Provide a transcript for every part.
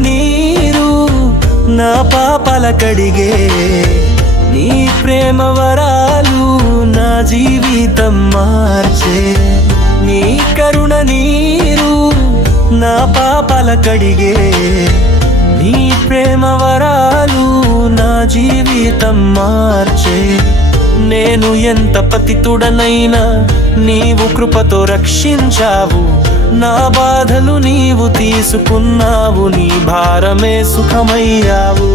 నీరు నా పాపాల కడిగే నీ ప్రేమ వరాలు నా జీవితం మార్చే నీ కరుణ నీరు నా పాపాల కడిగే నీ ప్రేమ వరాలు నా జీవితం మార్చే నేను ఎంత పతితుడనైనా నీవు కృపతో రక్షించావు నా బాధలు నీవు తీసుకున్నావు నీ భారమే సుఖమయ్యావు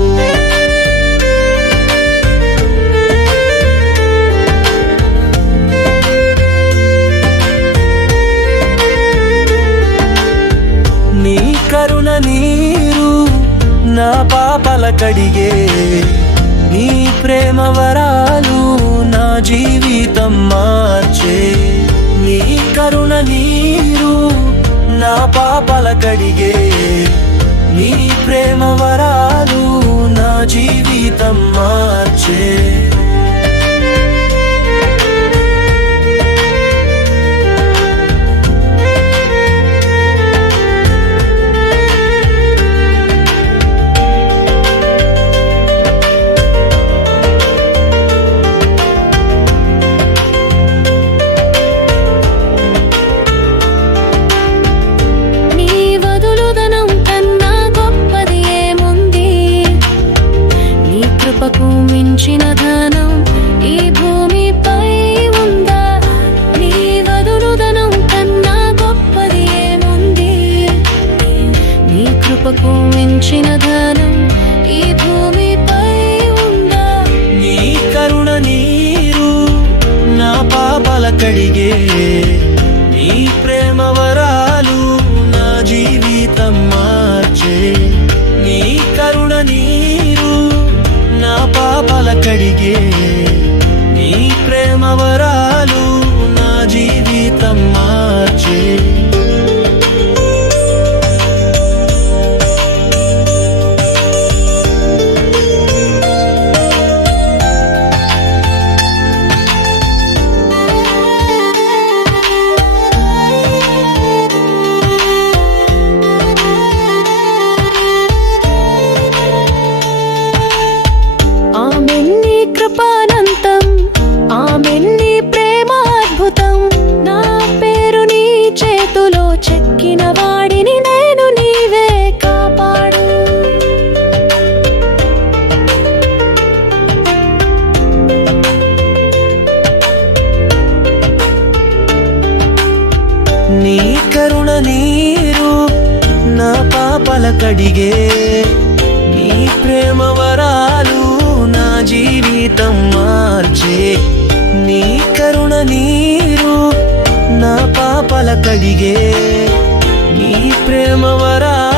నీ కరుణ నీరు నా పాపాల కడిగే నీ ప్రేమ వరాలు నా జీవితం మార్చే నీ కరుణ నీరు నా పాపాల కడిగే నీ ప్రేమ వరాలు నా జీవితం మార్చే మించిన ధనం ఈ భూమిపై ఉందా నీ వదులుదనం కన్నా గొప్పది ఏముంది నీ కృపకు మించిన ధనం ఈ భూమిపై ఉందా నీ కరుణ నీరు నా పాపాల కడిగే నీ ప్రేమ వరాలు నా జీవితం మార్చే నీ కరుణ నీరు నా పాపాల కడిగే నీ ప్రేమ వరాలు నా జీవితం మార్చే కృపానంతం ఆమెన్ నీ ప్రేమ అద్భుతం నా పేరు నీ చేతిలో చెక్కిన వాడిని నేను నీవే కాపాడు నీ కరుణ నీరు నా పాపాల కడిగే నీ ప్రేమ వరాలు నా జీవితం మార్చే నీ కరుణ నీరు నా పాపాల కడిగే నీ ప్రేమ వరాలు